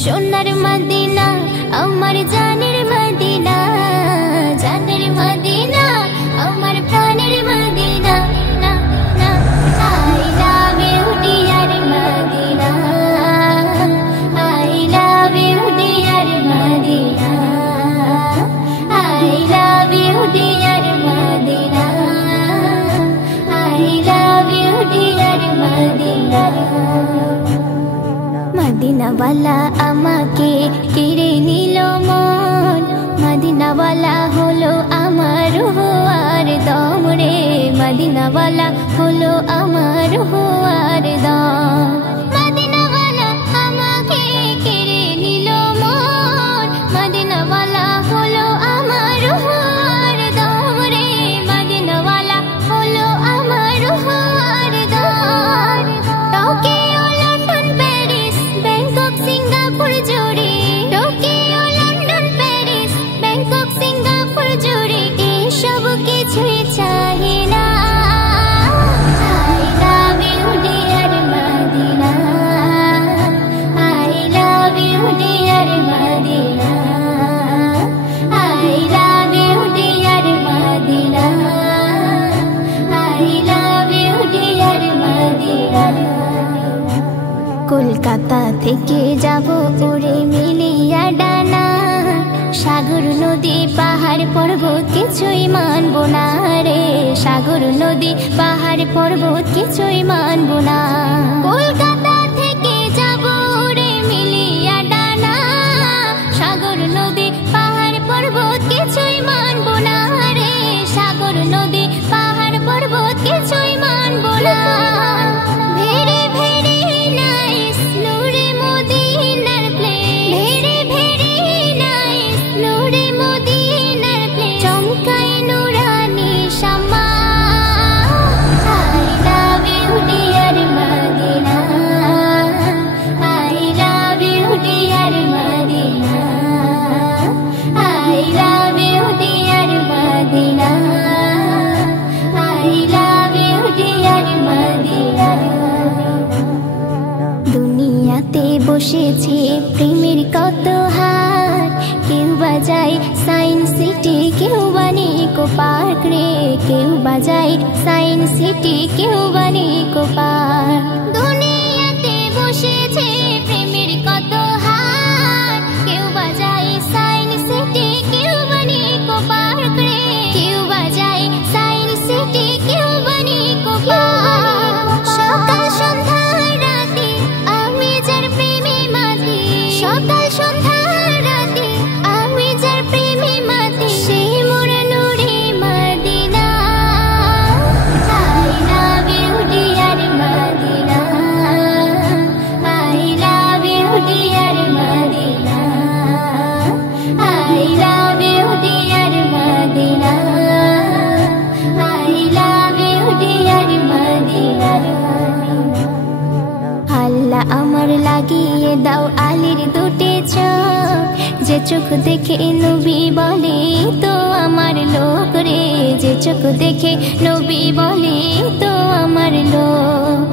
সোনার মদিনা আমার জানের মদিনা, জানের মদিনা আমার প্রাণের Medina. I love you dear Madina, I love you dear Madina, I love you dear Madina, I love you dear Madina। মদিনাওয়ালা আমাকে কেড়ে নিল মন, মদিনাওয়ালা হলো আমার রূহ আর দম রে, মদিনাওয়ালা হলো আমার রূহ আর দম। মদিনাওয়ালা আমাকে কেড়ে নিল মন, মদিনাওয়ালা হলো আমার রূহ আর দম রে, মদিনাওয়ালা হলো আমার রূহ আর দম। Tokyo London Paris Bangkok Singapore জুড়ে, Tokyo London Paris Bangkok Singapore জুড়ে এসব কিছুই চাই না। I love you dear Madina, I love you dear Madina, I love you dear Madina, I love you dear Madina। Kolkata থেকে যাব উড়ে মিলিয়া ডানা, সাগর নদী পাহাড় পর্বত কিছুই মানব না রে, সাগর নদী পাহাড় পর্বত কিছুই মানব না। কলকাতা থেকে যাব উড়ে মিলিয়া ডানা, সাগর নদী পাহাড় পর্বত কিছুই মানব না রে, সাগর নদী পাহাড় পর্বত কিছুই মানব না। ভেরি ভেরি নাইস নূরে মদিনার প্লেস, ভেরি ভেরি নাইস নূরে মদিনার place, চমকায় Nurani Shama. I love you dear Madina, I love you dear Madina, I love you dear Madina, I love you dear Madina। দুনিয়াতে বসেছে প্রেমের কত হার, কেউ বাজায় সায়েন্স সিটি, কেউ বা নিকো পার্ক রে, কেউ বাজায় সায়েন্স সিটি, কেউ বা নিকো পার্ক। দুনিয়াতে বসেছে প্রেমের কত হার, কেউ বাজায় সায়েন্স সিটি, কেউ বা নিকো পার্ক রে, কেউ বাজায় সায়েন্স সিটি, কেউ বা নিকো পার্ক। সকাল সন্ধ্যা রাতে আমি যার প্রেমে মাতি, সকাল সন্ধ্যা রাতে আমি যার প্রেমে মাতি, সে মোর নূরে Medina. I love you dear Madina, I love you dear Madina, I love you dear Madina, I love you dear Madina। আল্লাহ আমার লাগিয়ে দাও আলীর দুটি চোখ, যে চোখ দেখে নবী বলে তো আমার লোক রে, যে চোখ দেখে নবী বলে তো আমার লোক।